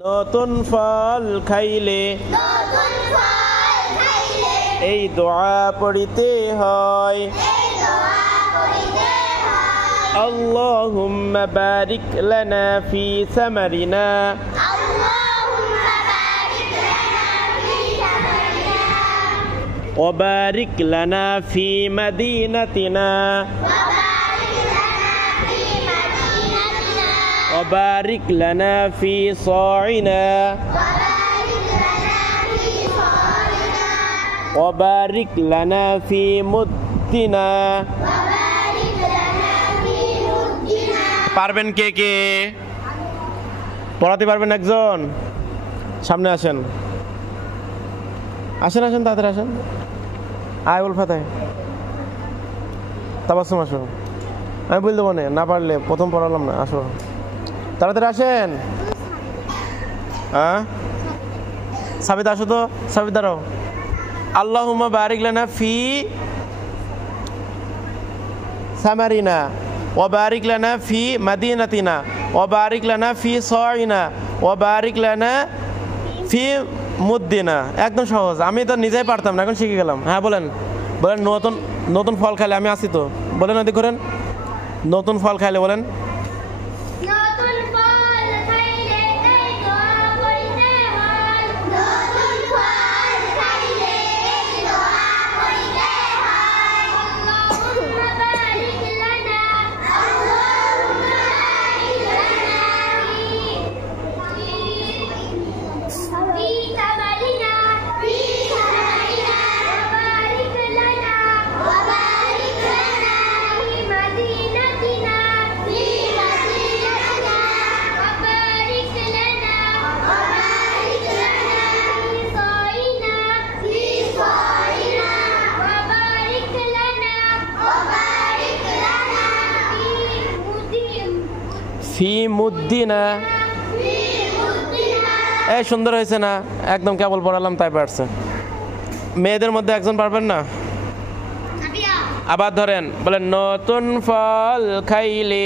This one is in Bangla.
নতুন ফল খাইলে এই দোয়া পড়িতে হয়। আল্লাহুম্মা বারিক লানা ফি সামারিনা ওয়া বারিক লানা ফি মাদিনাতিনা ওয়া বারিক লানা ফি সাইনা ওয়া বারিক লানা ফি মুদ্দিনা। পারবেন কে কে? পড়াতে পারবেন একজন? সামনে আসেন, আসেন আসেন, তাড়াতাড়ি আসেন। আয়ুল ফাতাহ তাবাসসুম আসো। আমি বল দেবো না পারলে, প্রথম পড়ালাম না, আসো তাড়াতাড়ি আসেন। হ্যাঁ সাবিত আসো তো, সাবিত দাঁড়াও। আল্লাহুম্মা বারিক লানা ফি সামারিনা ওয়া বারিক লানা ফি মাদিনাতিনা ওয়া বারিক লানা ফি সাইনা ওয়া বারিক লানা ফি মুদ্দিনা। একদম সহজ, আমি তো নিজেই পারতাম না, এখন শিখে গেলাম। হ্যাঁ বলেন, বলেন নতুন নতুন ফল খাইলে, আমি আসি তো, বলেন ওদিক করেন। নতুন ফল খাইলে বলেন। ফি মুদ্দিনা। এই সুন্দর হয়েছে না? একদম কেবল পড়ালাম তাই পারছে। মেয়েদের মধ্যে একজন পারবেন না? আবার ধরেন, বলেন নতুন ফল খাইলে